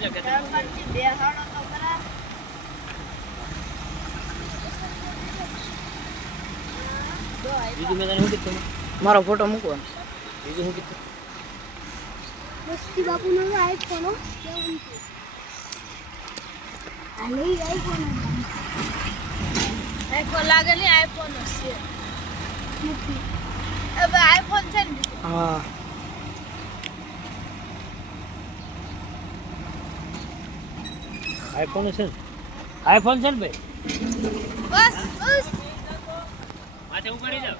બીજા ખેતરમાં બે હાડો તો ખરા બીજું મેં તને શું કીધું મારો ફોટો મૂકો બીજું શું કીધું મસ્તી બાપુનો આઈફોન હો કેવું છે આલે આઈફોન લાગે ને આઈફોન છે નથી હવે આઈફોન છે ને હા આઈફોન છે ને આઈફોન છે ને ભાઈ બસ બસ માથે ઉપાડી જાવ